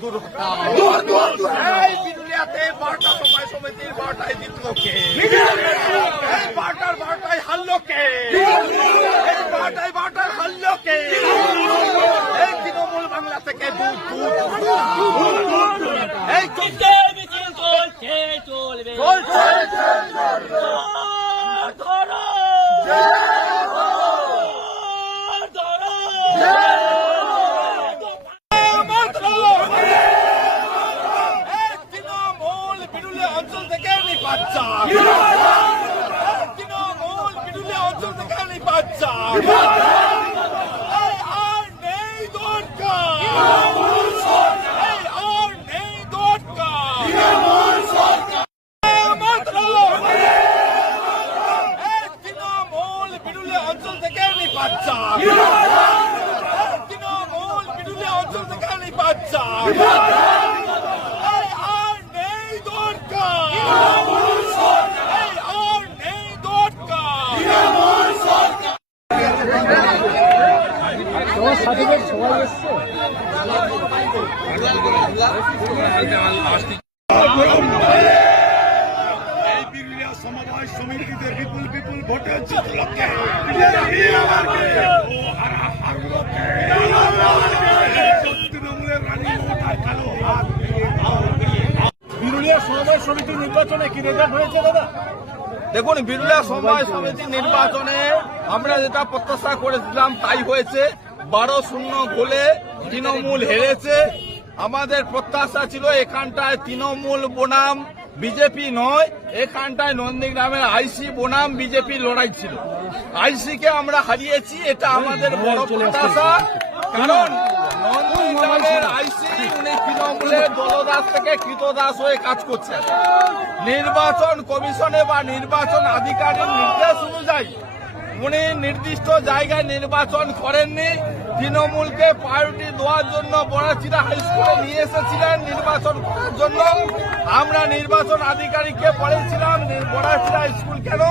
দূর এই বিরুলিয়াতে 12টা সময় সমিতির 12টায় জিতলো কে? এই 12টায় হারলো কে? এই 12টায় হারলো কে? এই তৃণমূল বাংলা থেকে এই চলছে মিছিল চলছে চলবে তৃণমূল বিরুলিয়া অঞ্চল থেকে নির্বাচন, তৃণমূল বিরুলিয়া অঞ্চল থেকে নির্বাচন আর নেই দরকার, আর নেই দরকার। তৃণমূল বিরুলিয়া অঞ্চল থেকে নির্বাচন, তৃণমূল বিরুলিয়া অঞ্চল থেকে নির্বাচন আর নেই দরকার, আর নেই দরকার। তোমার সার্টিফিকেট সবাই এসছে। এই বিরুলিয়া সমবায় সমিতিতে বিপুল বিপুল ভোটে জিতল কে? তৃণমূলের রানী মমতায় কালো হাত। বিরুলিয়া সমবায় সমিতি নির্বাচনে কি রেজাল্ট হয়েছে দাদা? দেখুন, বিরুলিয়া সমবায় সমিতি নির্বাচনে আমরা যেটা প্রত্যাশা করেছিলাম তাই হয়েছে। 12-0 গোলে তৃণমূল হেরেছে। আমাদের প্রত্যাশা ছিল এখানটায় তৃণমূল বনাম বিজেপি নয়, এখানটায় নন্দীগ্রামের আইসি বনাম বিজেপি লড়াই ছিল। আইসিকে আমরা হারিয়েছি, এটা আমাদের বড় প্রত্যাশা। কারণ নন্দীগ্রামের আইসি উনি তৃণমূলের দলদাস থেকে কৃতদাস হয়ে কাজ করছেন। নির্বাচন কমিশনে বা নির্বাচন আধিকারিক নির্দেশ অনুযায়ী উনি নির্দিষ্ট জায়গায় নির্বাচন করেননি। তৃণমূলকে প্রায়োরিটি দেওয়ার জন্য বড়াচিড়া হাই স্কুলে নিয়ে এসেছিলেন নির্বাচন করার জন্য। আমরা নির্বাচন আধিকারিককে বলেছিলাম বড়াচিড়া স্কুল কেন,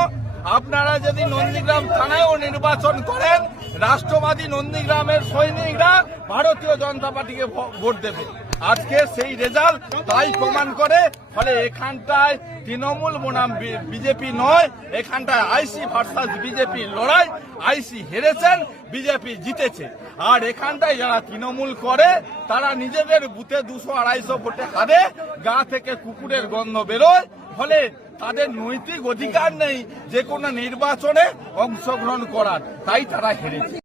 আপনারা যদি নন্দীগ্রাম থানায়ও নির্বাচন করেন রাষ্ট্রবাদী নন্দীগ্রামের সৈনিকরা ভারতীয় জনতা পার্টিকে ভোট দেবে। আজকে সেই রেজাল্ট তাই প্রমাণ করে। ফলে এখানটায় তৃণমূল বনাম বিজেপি নয়, এখানটায় আইসি ভার্সাস বিজেপি লড়াই। আইসি হেরেছেন, বিজেপি জিতেছে। আর এখানটায় যারা তৃণমূল করে তারা নিজেদের বুথে 200-250 ভোটে হারে, গা থেকে কুকুরের গন্ধ বেরোয়। ফলে তাদের নৈতিক অধিকার নেই যে কোনো নির্বাচনে অংশগ্রহণ করার, তাই তারা হেরেছে।